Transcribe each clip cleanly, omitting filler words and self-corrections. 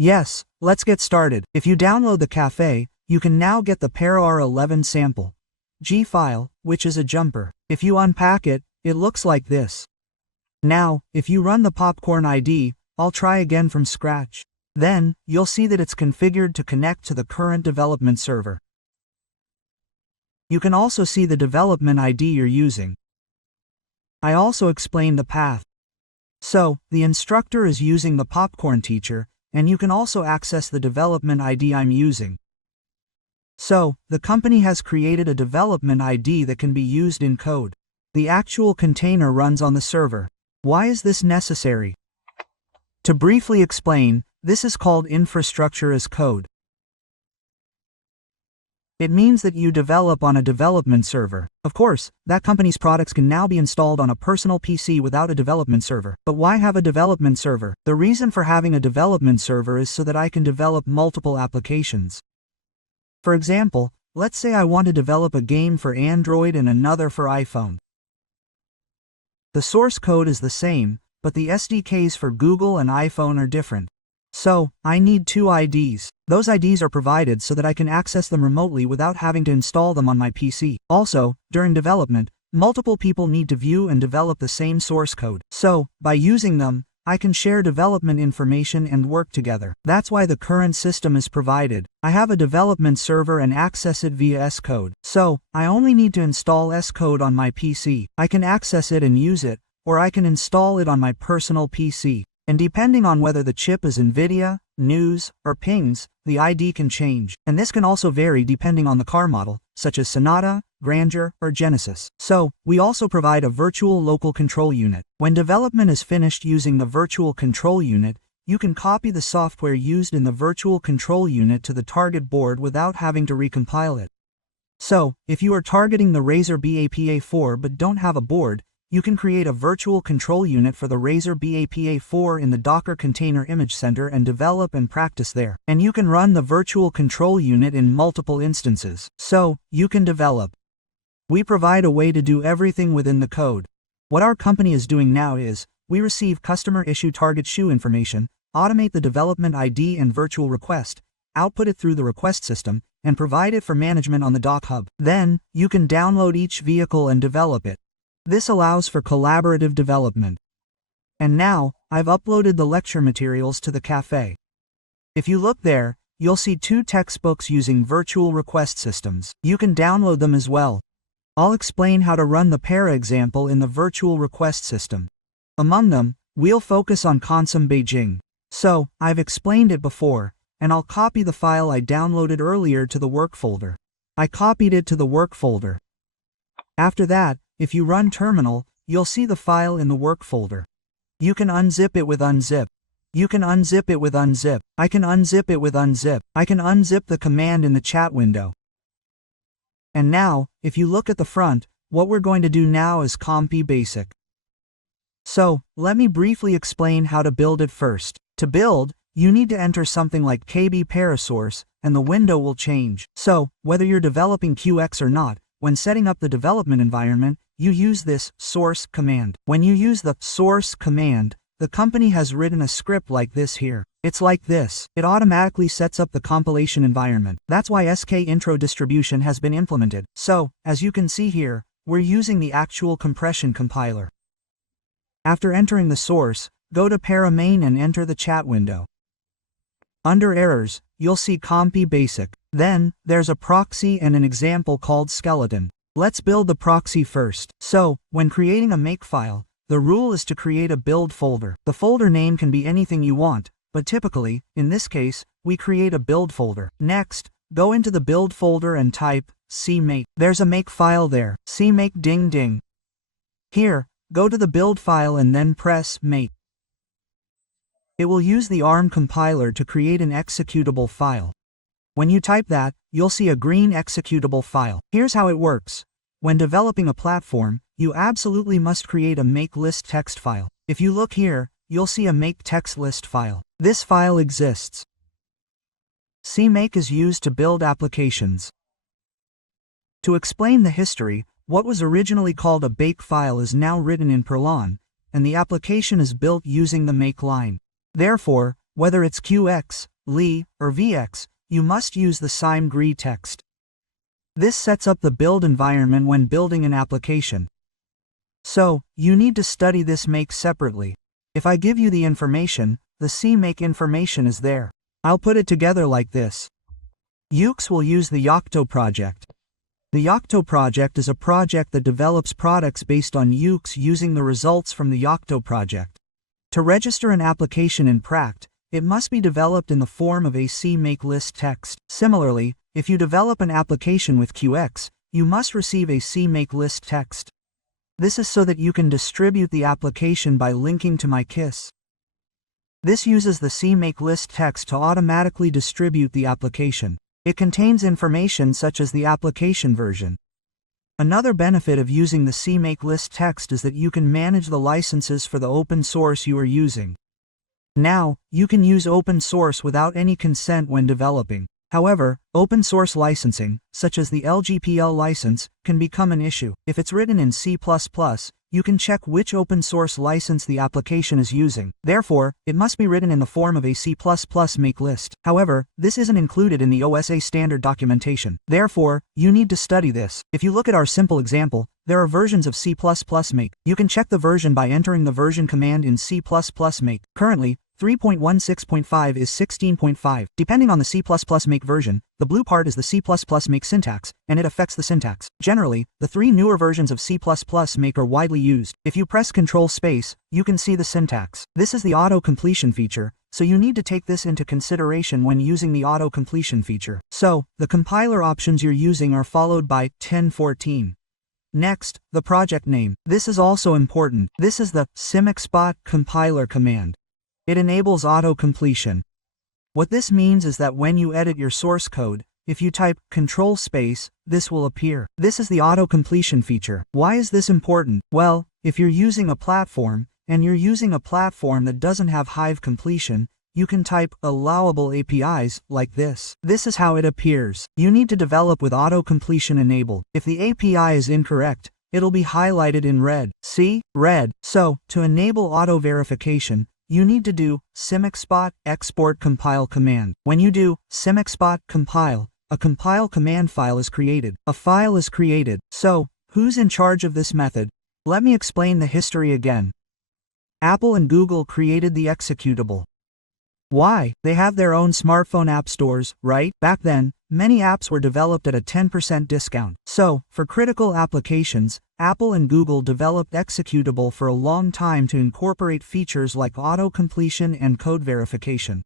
Yes, let's get started. If you download the cafe, you can now get the PopcornSAR-11 sample G file, which is a jumper. If you unpack it, it looks like this. Now, if you run the Popcorn ID, I'll try again from scratch. Then, you'll see that it's configured to connect to the current development server. You can also see the development ID you're using. I also explained the path. So, the instructor is using the Popcorn teacher, and you can also access the development ID I'm using. So, the company has created a development ID that can be used in code. The actual container runs on the server. Why is this necessary? To briefly explain, this is called infrastructure as code. It means that you develop on a development server. Of course, that company's products can now be installed on a personal PC without a development server. But why have a development server? The reason for having a development server is so that I can develop multiple applications. For example, let's say I want to develop a game for Android and another for iPhone. The source code is the same, but the SDKs for Google and iPhone are different. So, I need two IDs. Those IDs are provided so that I can access them remotely without having to install them on my PC. Also, during development, multiple people need to view and develop the same source code. So, by using them, I can share development information and work together. That's why the current system is provided. I have a development server and access it via S-code. So, I only need to install S-code on my PC. I can access it and use it, or I can install it on my personal PC. And depending on whether the chip is NVIDIA, News, or Pings, the ID can change. And this can also vary depending on the car model, such as Sonata, Grandeur, or Genesis. So, we also provide a virtual local control unit. When development is finished using the virtual control unit, you can copy the software used in the virtual control unit to the target board without having to recompile it. So, if you are targeting the Razer BAPA4 but don't have a board, you can create a virtual control unit for the Razer BAPA4 in the Docker Container Image Center and develop and practice there. And you can run the virtual control unit in multiple instances. So, you can develop. We provide a way to do everything within the code. What our company is doing now is, we receive customer issue target shoe information, automate the development ID and virtual request, output it through the request system, and provide it for management on the Dock Hub. Then, you can download each vehicle and develop it. This allows for collaborative development. And now, I've uploaded the lecture materials to the cafe. If you look there, you'll see two textbooks using virtual request systems. You can download them as well. I'll explain how to run the para example in the virtual request system. Among them, we'll focus on Consum Beijing. So, I've explained it before, and I'll copy the file I downloaded earlier to the work folder. I copied it to the work folder. After that, if you run terminal, you'll see the file in the work folder. You can unzip it with unzip. You can unzip it with unzip. I can unzip it with unzip. I can unzip the command in the chat window. And now, if you look at the front, what we're going to do now is copy basic. So, let me briefly explain how to build it first. To build, you need to enter something like KB Parasource, and the window will change. So, whether you're developing QX or not, when setting up the development environment, you use this source command. When you use the source command, the company has written a script like this here. It's like this. It automatically sets up the compilation environment. That's why SK intro distribution has been implemented. So, as you can see here, we're using the actual compression compiler. After entering the source, go to Paramain and enter the chat window. Under errors, you'll see copy basic. Then, there's a proxy and an example called skeleton. Let's build the proxy first. So, when creating a makefile, the rule is to create a build folder. The folder name can be anything you want, but typically, in this case, we create a build folder. Next, go into the build folder and type cmake. There's a makefile there. Cmake ding ding. Here, go to the build file and then press make. It will use the ARM compiler to create an executable file. When you type that, you'll see a green executable file. Here's how it works. When developing a platform, you absolutely must create a make list text file. If you look here, you'll see a make text list file. This file exists. CMake is used to build applications. To explain the history, what was originally called a bake file is now written in Perlon, and the application is built using the make line. Therefore, Whether it's QX, Li, or VX, you must use the SIMGRE text. This sets up the build environment when building an application. So, you need to study this make separately. If I give you the information, the CMake information is there. I'll put it together like this. UX will use the Yocto project. The Yocto project is a project that develops products based on UX using the results from the Yocto project. To register an application in Pract, it must be developed in the form of a CMake list text. Similarly, if you develop an application with QX, you must receive a CMake list text. This is so that you can distribute the application by linking to MyKISS. This uses the CMake list text to automatically distribute the application. It contains information such as the application version. Another benefit of using the CMake list text is that you can manage the licenses for the open source you are using. Now, you can use open source without any consent when developing. However, open source licensing, such as the LGPL license, can become an issue. If it's written in C++, you can check which open source license the application is using. Therefore, it must be written in the form of a C++ make list. However, this isn't included in the OSA standard documentation. Therefore, you need to study this. If you look at our simple example, there are versions of C++ make. You can check the version by entering the version command in C++ make. Currently, 3.16.5 is 16.5. Depending on the C++ make version, the blue part is the C++ make syntax, and it affects the syntax. Generally, the 3 newer versions of C++ make are widely used. If you press Ctrl-space, you can see the syntax. This is the auto-completion feature, so you need to take this into consideration when using the auto-completion feature. So, the compiler options you're using are followed by 1014. Next, the project name. This is also important. This is the simexpot compiler command. It enables auto-completion. What this means is that when you edit your source code, if you type Ctrl-space, this will appear. This is the auto-completion feature. Why is this important? Well, if you're using a platform, and you're using a platform that doesn't have Hive completion, you can type allowable APIs like this. This is how it appears. You need to develop with auto-completion enabled. If the API is incorrect, it'll be highlighted in red. See? Red. So, to enable auto-verification, you need to do simexpot export compile command. When you do simexpot compile, a compile command file is created. A file is created. So, who's in charge of this method? Let me explain the history again. Apple and Google created the executable. Why? They have their own smartphone app stores, right? Back then, many apps were developed at a 10% discount. So, for critical applications, Apple and Google developed executable for a long time to incorporate features like auto-completion and code verification.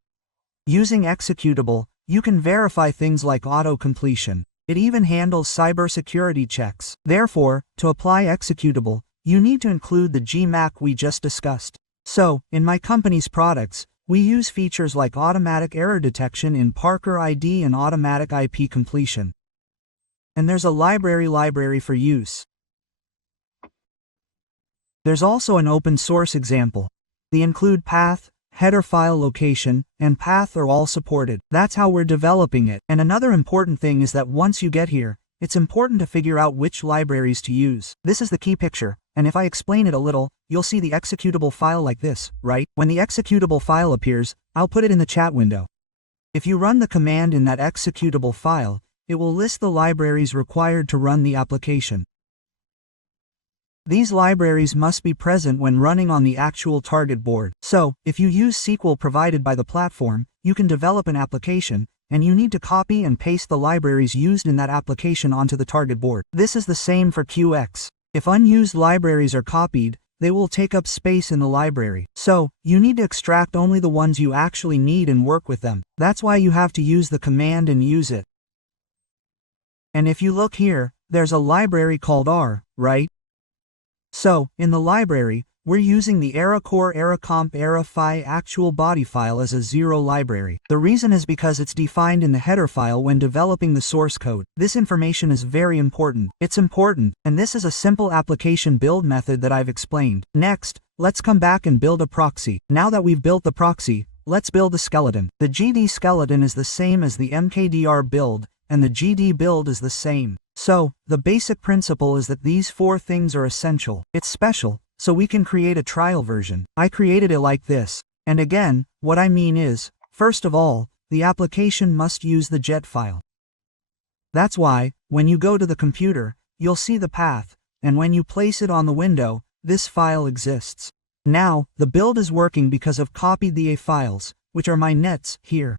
Using executable, you can verify things like auto-completion. It even handles cybersecurity checks. Therefore, to apply executable, you need to include the GMAC we just discussed. So, in my company's products, we use features like automatic error detection in Parker ID and automatic IP completion. And there's a library for use. There's also an open source example. The include path, header file location, and path are all supported. That's how we're developing it. And another important thing is that once you get here, it's important to figure out which libraries to use. This is the key picture, and if I explain it a little, you'll see the executable file like this, right? When the executable file appears, I'll put it in the chat window. If you run the command in that executable file, it will list the libraries required to run the application. These libraries must be present when running on the actual target board. So, if you use SQL provided by the platform, you can develop an application, and you need to copy and paste the libraries used in that application onto the target board. This is the same for QX. If unused libraries are copied, they will take up space in the library. So, you need to extract only the ones you actually need and work with them. That's why you have to use the command and use it. And if you look here, there's a library called R, right? So, in the library, we're using the ARAcore ARAComp ARAFI actual body file as a 0 library. The reason is because it's defined in the header file when developing the source code. This information is very important. It's important, and this is a simple application build method that I've explained. Next, let's come back and build a proxy. Now that we've built the proxy, let's build the skeleton. The GD skeleton is the same as the mkdr build, and the GD build is the same. So, the basic principle is that these 4 things are essential. It's special, so we can create a trial version. I created it like this. And again, what I mean is, first of all, the application must use the jet file. That's why, when you go to the computer, you'll see the path, and when you place it on the window, this file exists. Now, the build is working because I've copied the A files, which are my nets, here.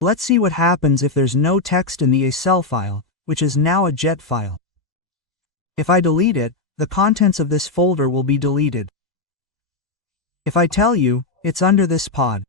Let's see what happens if there's no text in the ACell file, which is now a jet file. If I delete it, the contents of this folder will be deleted. If I tell you, it's under this pod.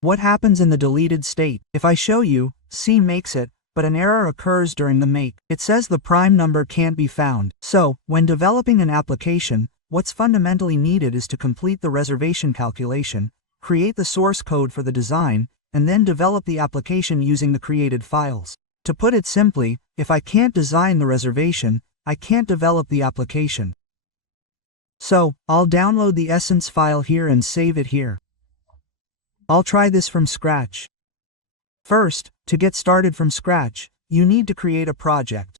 What happens in the deleted state? If I show you, C makes it, but an error occurs during the make. It says the prime number can't be found. So, when developing an application, what's fundamentally needed is to complete the reservation calculation, create the source code for the design, and then develop the application using the created files. To put it simply, if I can't design the reservation, I can't develop the application. So, I'll download the essence file here and save it here. I'll try this from scratch. First, to get started from scratch, you need to create a project.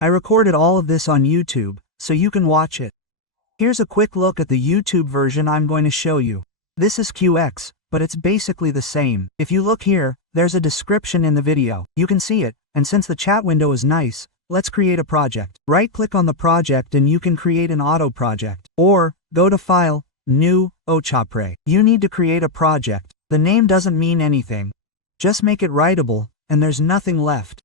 I recorded all of this on YouTube, so you can watch it. Here's a quick look at the YouTube version I'm going to show you. This is QX, but it's basically the same. If you look here, there's a description in the video. You can see it, and since the chat window is nice, let's create a project. Right-click on the project and you can create an auto project. Or, go to File, New, AUTOSAR. You need to create a project. The name doesn't mean anything. Just make it writable, and there's nothing left.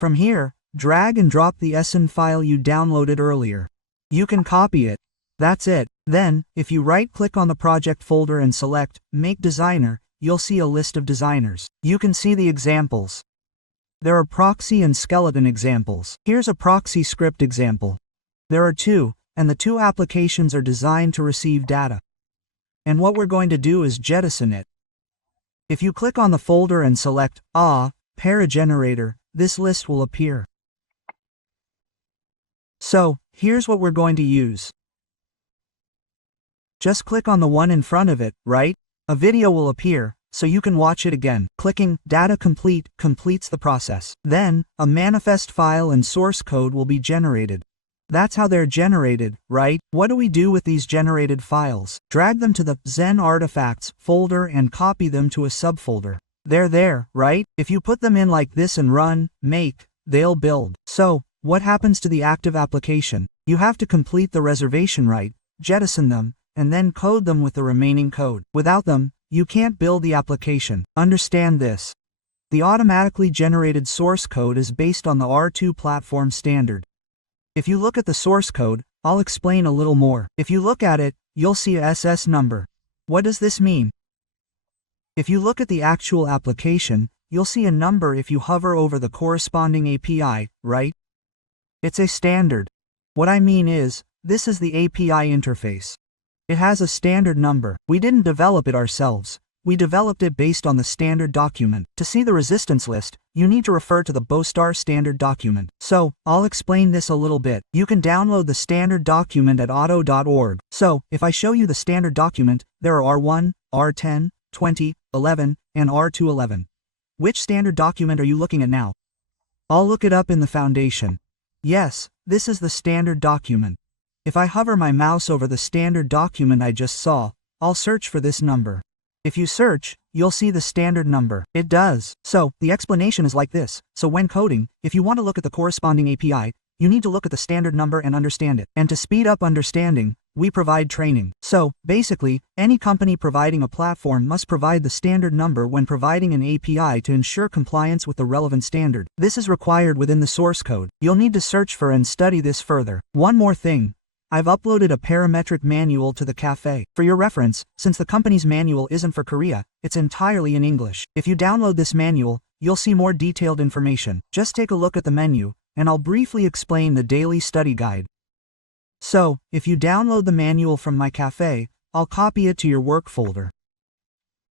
From here, drag and drop the SN file you downloaded earlier. You can copy it. That's it. Then, if you right-click on the project folder and select Make Designer, you'll see a list of designers. You can see the examples. There are proxy and skeleton examples. Here's a proxy script example. There are two, and the two applications are designed to receive data. And what we're going to do is jettison it. If you click on the folder and select Paragenerator, this list will appear. So, here's what we're going to use. Just click on the one in front of it, right? A video will appear, so you can watch it again. Clicking Data Complete completes the process. Then, a manifest file and source code will be generated. That's how they're generated, right? What do we do with these generated files? Drag them to the Zen Artifacts folder and copy them to a subfolder. They're there, right? If you put them in like this and run, make, they'll build. So, what happens to the active application? You have to complete the reservation right, jettison them, and then code them with the remaining code. Without them, you can't build the application. Understand this. The automatically generated source code is based on the R2 platform standard. If you look at the source code, I'll explain a little more. If you look at it, you'll see a SS number. What does this mean? If you look at the actual application, you'll see a number if you hover over the corresponding API, right? It's a standard. What I mean is, this is the API interface. It has a standard number. We didn't develop it ourselves. We developed it based on the standard document. To see the resistance list, you need to refer to the PopcornSAR standard document. So, I'll explain this a little bit. You can download the standard document at auto.org. So, if I show you the standard document, there are R1, R10, 20, 11, and R211. Which standard document are you looking at now? I'll look it up in the foundation. Yes, this is the standard document. If I hover my mouse over the standard document I just saw, I'll search for this number. If you search, you'll see the standard number. It does. So, the explanation is like this. So when coding, if you want to look at the corresponding API, you need to look at the standard number and understand it. And to speed up understanding, we provide training. So, basically, any company providing a platform must provide the standard number when providing an API to ensure compliance with the relevant standard. This is required within the source code. You'll need to search for and study this further. One more thing. I've uploaded a parametric manual to the cafe. For your reference, since the company's manual isn't for Korea, it's entirely in English. If you download this manual, you'll see more detailed information. Just take a look at the menu, and I'll briefly explain the daily study guide. So, if you download the manual from my cafe, I'll copy it to your work folder.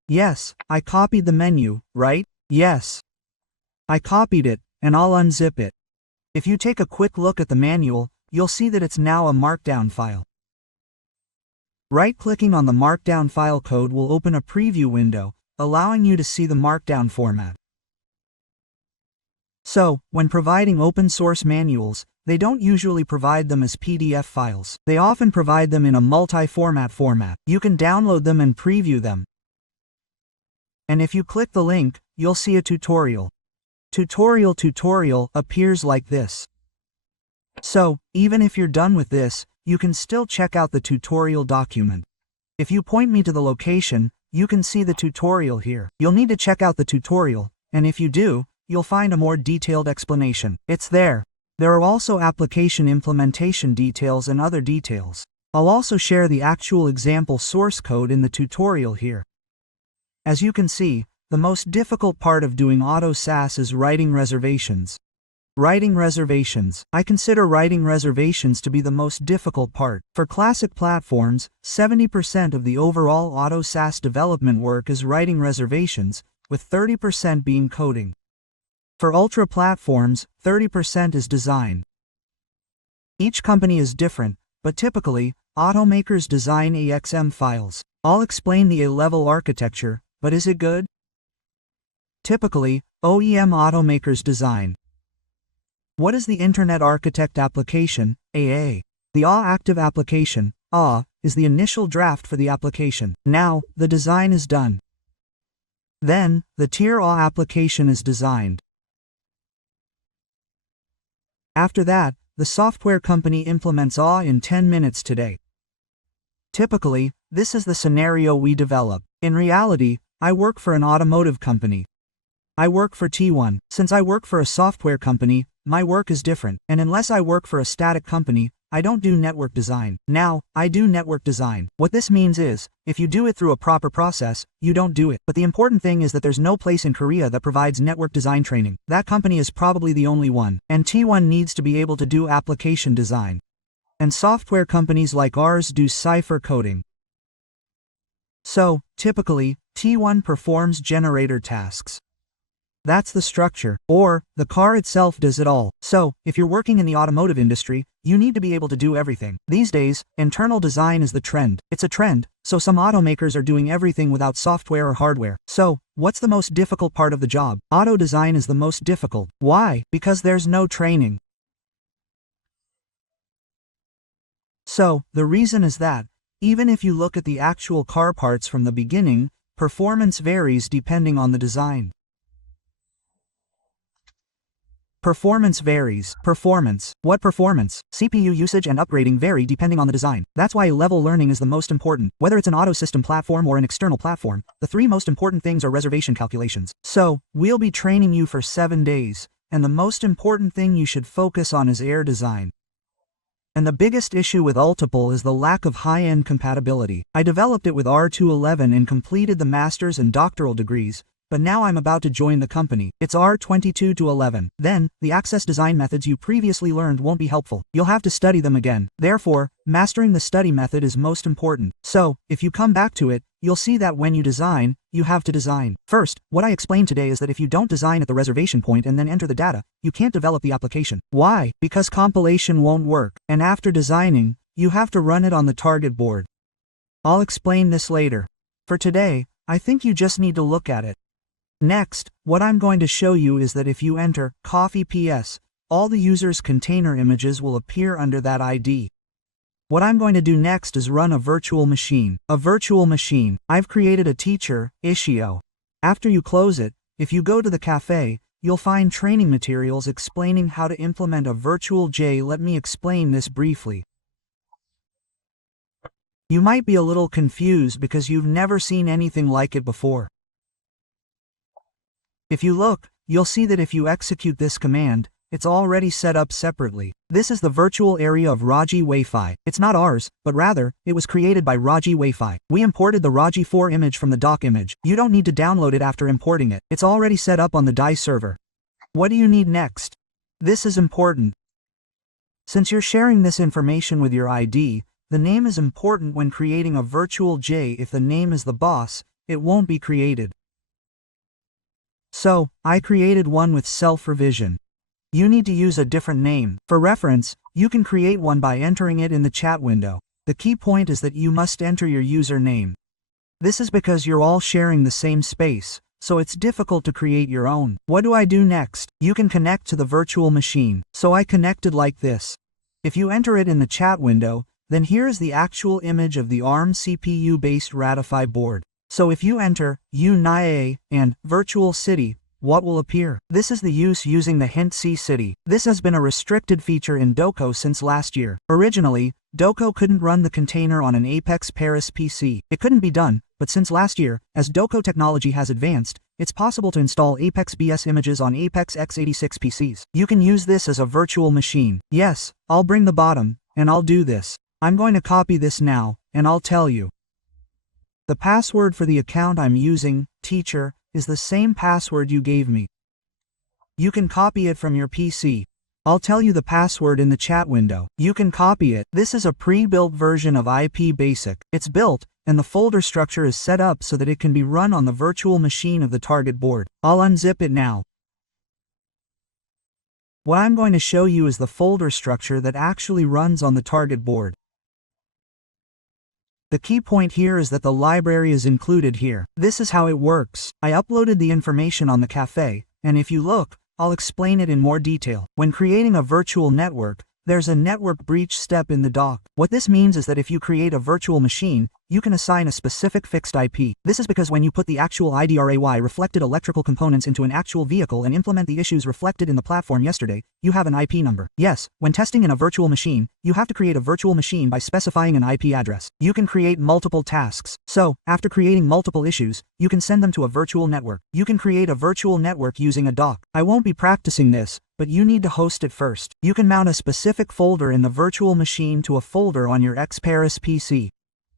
Yes, I copied the menu, right? Yes. I copied it, and I'll unzip it. If you take a quick look at the manual, you'll see that it's now a markdown file. Right-clicking on the markdown file code will open a preview window, allowing you to see the markdown format. So, when providing open source manuals, they don't usually provide them as PDF files. They often provide them in a multi-format format. You can download them and preview them. And if you click the link, you'll see a tutorial. Tutorial appears like this. So, even if you're done with this, you can still check out the tutorial document. If you point me to the location, you can see the tutorial here. You'll need to check out the tutorial, and if you do, you'll find a more detailed explanation. It's there. There are also application implementation details and other details. I'll also share the actual example source code in the tutorial here. As you can see, the most difficult part of doing AUTOSAR is writing reservations. Writing reservations. I consider writing reservations to be the most difficult part. For classic platforms, 70% of the overall AUTOSAR development work is writing reservations, with 30% being coding. For ultra platforms, 30% is design. Each company is different, but typically, automakers design AXM files. I'll explain the A-level architecture, but is it good? Typically, OEM automakers design. What is the Internet Architect application, AA? The AA active application, AA, is the initial draft for the application. Now, the design is done. Then, the tier AA application is designed. After that, the software company implements AA in 10 minutes today. Typically, this is the scenario we develop. In reality, I work for an automotive company. I work for T1. Since I work for a software company, my work is different, and unless I work for a static company, I don't do network design. Now, I do network design. What this means is, if you do it through a proper process, you don't do it. But the important thing is that there's no place in Korea that provides network design training. That company is probably the only one, and T1 needs to be able to do application design. And software companies like ours do cipher coding. So, typically, T1 performs generator tasks. That's the structure, or, the car itself does it all. So, if you're working in the automotive industry, you need to be able to do everything. These days, internal design is the trend. It's a trend, so some automakers are doing everything without software or hardware. So, what's the most difficult part of the job? Auto design is the most difficult. Why? Because there's no training. So, the reason is that, even if you look at the actual car parts from the beginning, performance varies depending on the design. Performance varies. Performance. What performance? CPU usage and upgrading vary depending on the design. That's why level learning is the most important. Whether it's an auto system platform or an external platform, the three most important things are reservation calculations. So, we'll be training you for 7 days, and the most important thing you should focus on is air design. And the biggest issue with Ultipole is the lack of high-end compatibility. I developed it with R211 and completed the master's and doctoral degrees, but now I'm about to join the company. It's R22 to 11. Then, the access design methods you previously learned won't be helpful. You'll have to study them again. Therefore, mastering the study method is most important. So, if you come back to it, you'll see that when you design, you have to design. First, what I explained today is that if you don't design at the reservation point and then enter the data, you can't develop the application. Why? Because compilation won't work. And after designing, you have to run it on the target board. I'll explain this later. For today, I think you just need to look at it. Next, what I'm going to show you is that if you enter coffee PS, all the user's container images will appear under that ID. What I'm going to do next is run a virtual machine. A virtual machine. I've created a teacher, Ishio. After you close it, if you go to the cafe, you'll find training materials explaining how to implement a virtual J. Let me explain this briefly. You might be a little confused because you've never seen anything like it before. If you look, you'll see that if you execute this command, it's already set up separately. This is the virtual area of Raji Wi-Fi. It's not ours, but rather, it was created by Raji Wi-Fi. We imported the Raji 4 image from the doc image. You don't need to download it after importing it. It's already set up on the DAI server. What do you need next? This is important. Since you're sharing this information with your ID, the name is important when creating a virtual J. If the name is the boss, it won't be created. So, I created one with self-revision. You need to use a different name. For reference, you can create one by entering it in the chat window. The key point is that you must enter your username. This is because you're all sharing the same space, so it's difficult to create your own. What do I do next? You can connect to the virtual machine. So I connected like this. If you enter it in the chat window, then here is the actual image of the ARM CPU-based Ratify board. So if you enter UNIA and Virtual City, what will appear? This is the use using the hint C city. This has been a restricted feature in Doco since last year. Originally, Doco couldn't run the container on an Apex Paris PC. It couldn't be done, but since last year, as Doco technology has advanced, it's possible to install Apex BS images on Apex x86 PCs. You can use this as a virtual machine. Yes, I'll bring the bottom, and I'll do this. I'm going to copy this now, and I'll tell you. The password for the account I'm using, teacher, is the same password you gave me. You can copy it from your PC. I'll tell you the password in the chat window. You can copy it. This is a pre-built version of IP Basic. It's built, and the folder structure is set up so that it can be run on the virtual machine of the target board. I'll unzip it now. What I'm going to show you is the folder structure that actually runs on the target board. The key point here is that the library is included here. This is how it works. I uploaded the information on the cafe, and if you look, I'll explain it in more detail. When creating a virtual network, there's a network breach step in the doc. What this means is that if you create a virtual machine, you can assign a specific fixed IP. This is because when you put the actual IDRAY reflected electrical components into an actual vehicle and implement the issues reflected in the platform yesterday, you have an IP number. Yes, when testing in a virtual machine, you have to create a virtual machine by specifying an IP address. You can create multiple tasks. So, after creating multiple issues, you can send them to a virtual network. You can create a virtual network using a doc. I won't be practicing this, but you need to host it first. You can mount a specific folder in the virtual machine to a folder on your X-Paris PC.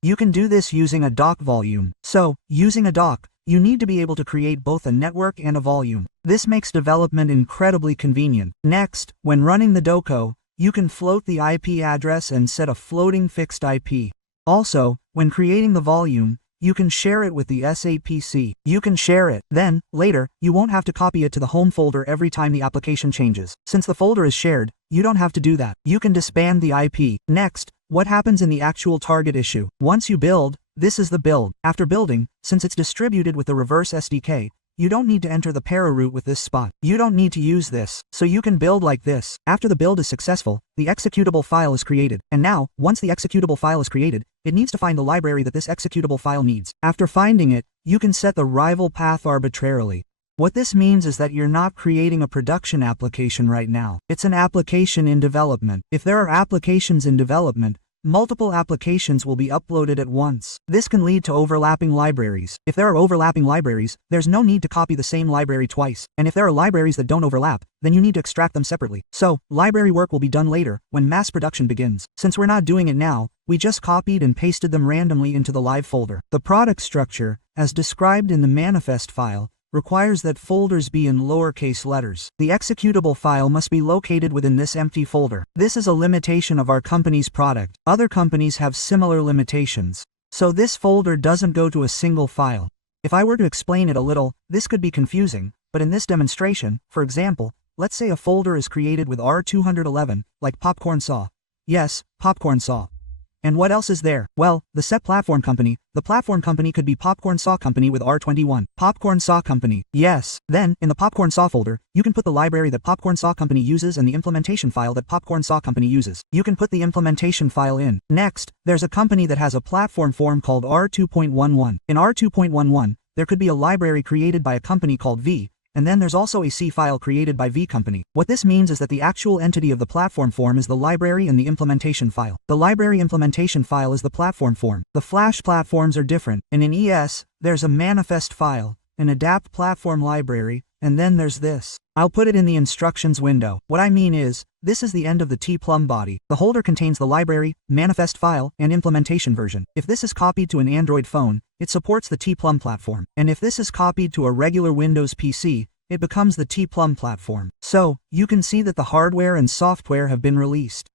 You can do this using a doc volume. So, using a doc, you need to be able to create both a network and a volume. This makes development incredibly convenient. Next, when running the Doco, you can float the IP address and set a floating fixed IP. Also, when creating the volume, you can share it with the SAPC. You can share it. Then, later, you won't have to copy it to the home folder every time the application changes. Since the folder is shared, you don't have to do that. You can disband the IP. Next, what happens in the actual target issue? Once you build, this is the build. After building, since it's distributed with the reverse SDK, you don't need to enter the para route with this spot. You don't need to use this, so you can build like this. After the build is successful, the executable file is created. And now, once the executable file is created, it needs to find the library that this executable file needs. After finding it, you can set the rival path arbitrarily. What this means is that you're not creating a production application right now. It's an application in development. If there are applications in development, multiple applications will be uploaded at once. This can lead to overlapping libraries. If there are overlapping libraries, there's no need to copy the same library twice. And if there are libraries that don't overlap, then you need to extract them separately. So, library work will be done later, when mass production begins. Since we're not doing it now, we just copied and pasted them randomly into the live folder. The product structure, as described in the manifest file, requires that folders be in lowercase letters. The executable file must be located within this empty folder. This is a limitation of our company's product. Other companies have similar limitations. So this folder doesn't go to a single file. If I were to explain it a little, this could be confusing, but in this demonstration, for example, let's say a folder is created with R211, like PopcornSAR. Yes, PopcornSAR. And what else is there? Well, the set platform company. The platform company could be PopcornSAR company with R21. PopcornSAR company. Yes. Then, in the PopcornSAR folder, you can put the library that PopcornSAR company uses and the implementation file that PopcornSAR company uses. You can put the implementation file in. Next, there's a company that has a platform form called R2.11. In R2.11, there could be a library created by a company called V, and then there's also a C file created by V company. What this means is that the actual entity of the platform form is the library and the implementation file. The library implementation file is the platform form. The Flash platforms are different, and in ES, there's a manifest file, an adapt platform library, and then there's this. I'll put it in the instructions window. What I mean is, this is the end of the T-Plum body. The holder contains the library, manifest file, and implementation version. If this is copied to an Android phone, it supports the T-Plum platform. And if this is copied to a regular Windows PC, it becomes the T-Plum platform. So, you can see that the hardware and software have been released.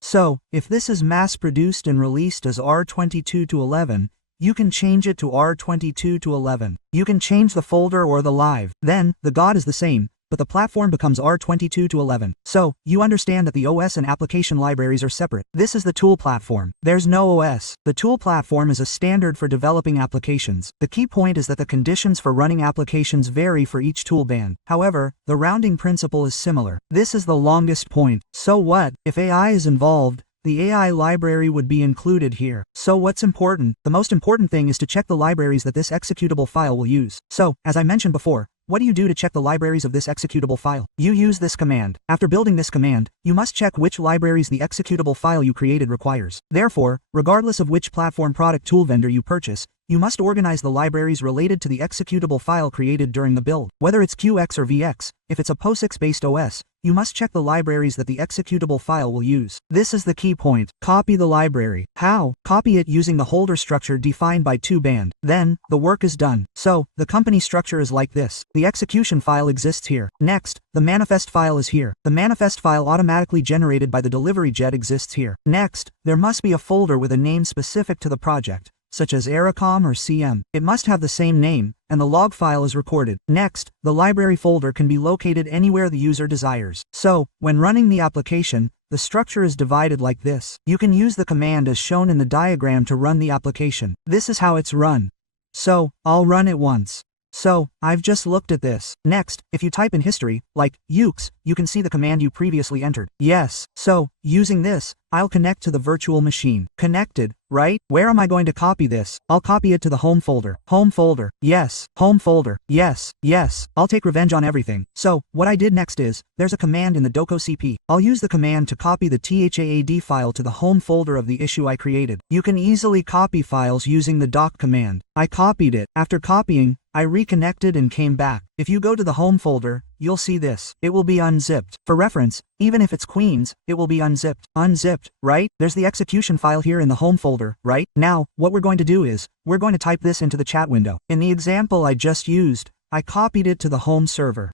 So, if this is mass-produced and released as R22 to 11, you can change it to R22 to 11. You can change the folder or the live. Then, the God is the same, but the platform becomes R22 to 11. So, you understand that the OS and application libraries are separate. This is the tool platform. There's no OS. The tool platform is a standard for developing applications. The key point is that the conditions for running applications vary for each tool band. However, the rounding principle is similar. This is the longest point. So what? If AI is involved, the AI library would be included here. So what's important? The most important thing is to check the libraries that this executable file will use. So, as I mentioned before, what do you do to check the libraries of this executable file? You use this command. After building this command, you must check which libraries the executable file you created requires. Therefore, regardless of which platform product tool vendor you purchase, you must organize the libraries related to the executable file created during the build. Whether it's QX or VX, if it's a POSIX-based OS, you must check the libraries that the executable file will use. This is the key point. Copy the library. How? Copy it using the holder structure defined by toBand. Then, the work is done. So, the company structure is like this. The execution file exists here. Next, the manifest file is here. The manifest file automatically generated by the delivery jet exists here. Next, there must be a folder with a name specific to the project, such as Aerocom or CM. It must have the same name, and the log file is recorded. Next, the library folder can be located anywhere the user desires. So, when running the application, the structure is divided like this. You can use the command as shown in the diagram to run the application. This is how it's run. So, I'll run it once. So, I've just looked at this. Next, if you type in history, like UX, you can see the command you previously entered. Yes. So, using this, I'll connect to the virtual machine. Connected, right? Where am I going to copy this? I'll copy it to the home folder. Home folder. Yes. Home folder. Yes. Yes. I'll take revenge on everything. So, what I did next is, there's a command in the doccp. I'll use the command to copy the THAAD file to the home folder of the issue I created. You can easily copy files using the doc command. I copied it. After copying, I reconnected and came back. If you go to the home folder, you'll see this. It will be unzipped. For reference, even if it's Queens, it will be unzipped. Unzipped, right? There's the execution file here in the home folder, right? Now, what we're going to do is, we're going to type this into the chat window. In the example I just used, I copied it to the home server.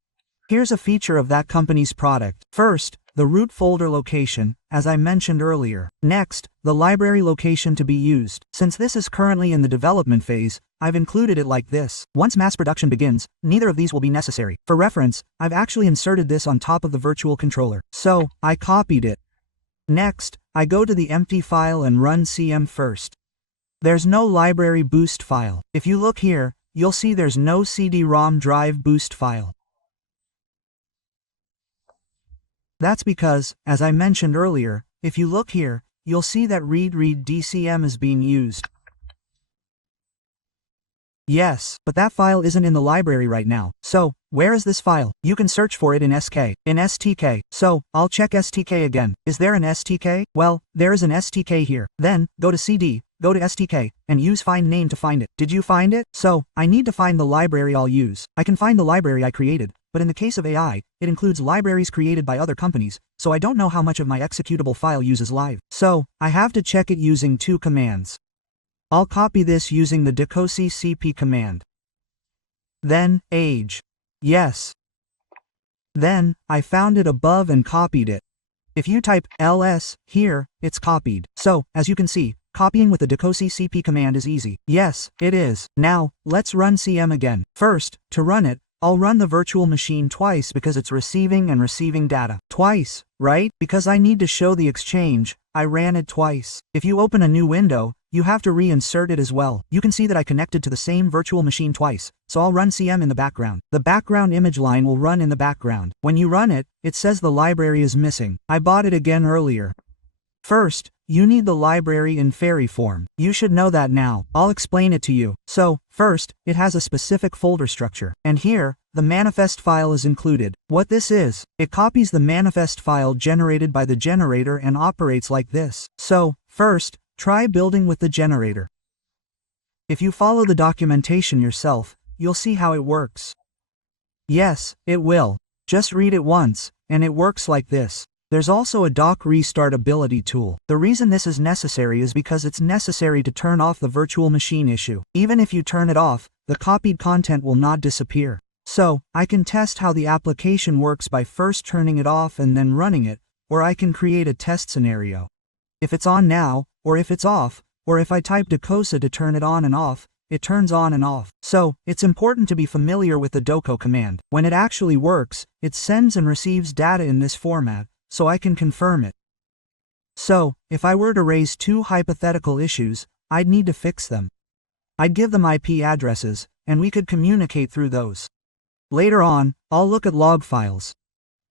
Here's a feature of that company's product. First, the root folder location, as I mentioned earlier. Next, the library location to be used. Since this is currently in the development phase, I've included it like this. Once mass production begins, neither of these will be necessary. For reference, I've actually inserted this on top of the virtual controller. So, I copied it. Next, I go to the empty file and run CM first. There's no library boost file. If you look here, you'll see there's no CD-ROM drive boost file. That's because, as I mentioned earlier, if you look here, you'll see that read DCM is being used. Yes, but that file isn't in the library right now. So, where is this file? You can search for it in SK, in STK. So, I'll check STK again. Is there an STK? Well, there is an STK here. Then, go to CD, go to STK, and use find name to find it. Did you find it? So, I need to find the library I'll use. I can find the library I created, but in the case of AI, it includes libraries created by other companies, so I don't know how much of my executable file uses live. So, I have to check it using two commands. I'll copy this using the doccp command. Then, age. Yes. Then, I found it above and copied it. If you type ls here, it's copied. So, as you can see, copying with the doccp command is easy. Yes, it is. Now, let's run CM again. First, to run it, I'll run the virtual machine twice because it's receiving and receiving data. Twice, right? Because I need to show the exchange, I ran it twice. If you open a new window, you have to reinsert it as well. You can see that I connected to the same virtual machine twice, so I'll run CM in the background. The background image line will run in the background. When you run it, it says the library is missing. I bought it again earlier. First, you need the library in fairy form. You should know that now. I'll explain it to you. So, first, it has a specific folder structure. And here, the manifest file is included. What this is, it copies the manifest file generated by the generator and operates like this. So, first, try building with the generator. If you follow the documentation yourself, you'll see how it works. Yes, it will. Just read it once, and it works like this. There's also a dock restart ability tool. The reason this is necessary is because it's necessary to turn off the virtual machine issue. Even if you turn it off, the copied content will not disappear. So, I can test how the application works by first turning it off and then running it, or I can create a test scenario. If it's on now, or if it's off, or if I type docsa to turn it on and off, it turns on and off. So, it's important to be familiar with the doco command. When it actually works, it sends and receives data in this format, so I can confirm it. So, if I were to raise two hypothetical issues, I'd need to fix them. I'd give them IP addresses, and we could communicate through those. Later on, I'll look at log files.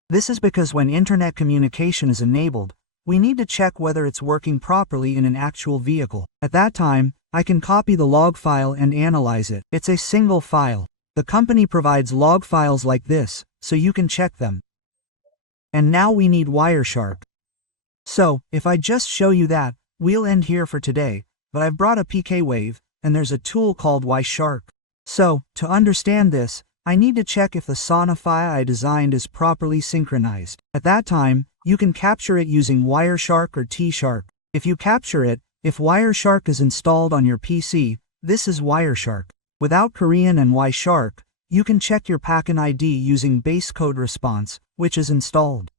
This is because when internet communication is enabled, we need to check whether it's working properly in an actual vehicle. At that time, I can copy the log file and analyze it. It's a single file. The company provides log files like this, so you can check them. And now we need Wireshark. So, if I just show you that, we'll end here for today, but I've brought a PK wave, and there's a tool called Wireshark. So, to understand this, I need to check if the Sauna file I designed is properly synchronized. At that time, you can capture it using Wireshark or T-Shark. If you capture it, if Wireshark is installed on your PC, this is Wireshark. Without Korean and Wireshark, you can check your packet ID using basecode response, which is installed.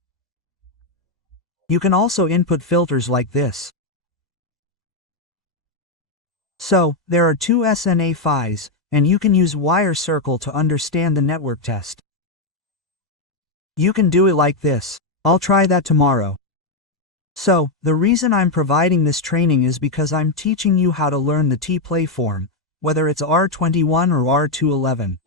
You can also input filters like this. So, there are two SNA files, and you can use WireCircle to understand the network test. You can do it like this. I'll try that tomorrow. So, the reason I'm providing this training is because I'm teaching you how to learn the T-Play form, whether it's R21 or R211.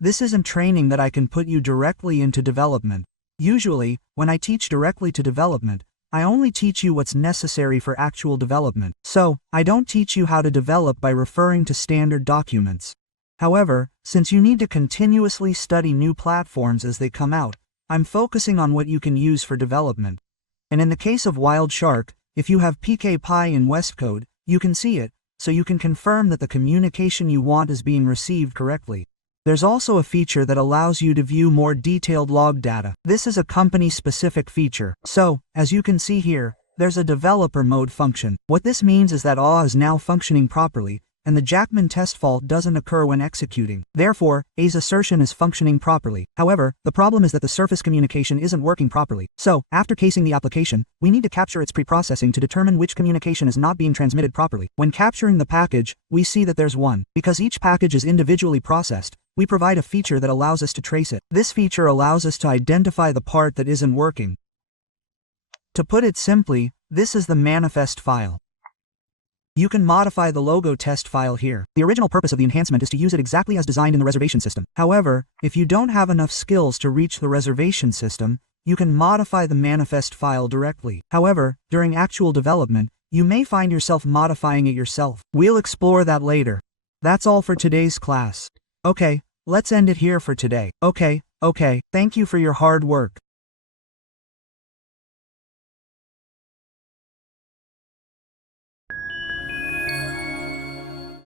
This isn't training that I can put you directly into development. Usually, when I teach directly to development, I only teach you what's necessary for actual development. So, I don't teach you how to develop by referring to standard documents. However, since you need to continuously study new platforms as they come out, I'm focusing on what you can use for development. And in the case of Wireshark, if you have PKPy in Westcode, you can see it, so you can confirm that the communication you want is being received correctly. There's also a feature that allows you to view more detailed log data. This is a company-specific feature. So, as you can see here, there's a developer mode function. What this means is that AU is now functioning properly, and the Jackman test fault doesn't occur when executing. Therefore, A's assertion is functioning properly. However, the problem is that the surface communication isn't working properly. So, after casing the application, we need to capture its preprocessing to determine which communication is not being transmitted properly. When capturing the package, we see that there's one. Because each package is individually processed, we provide a feature that allows us to trace it. This feature allows us to identify the part that isn't working. To put it simply, this is the manifest file. You can modify the logo test file here. The original purpose of the enhancement is to use it exactly as designed in the reservation system. However, if you don't have enough skills to reach the reservation system, you can modify the manifest file directly. However, during actual development, you may find yourself modifying it yourself. We'll explore that later. That's all for today's class. Okay, let's end it here for today. Okay, thank you for your hard work.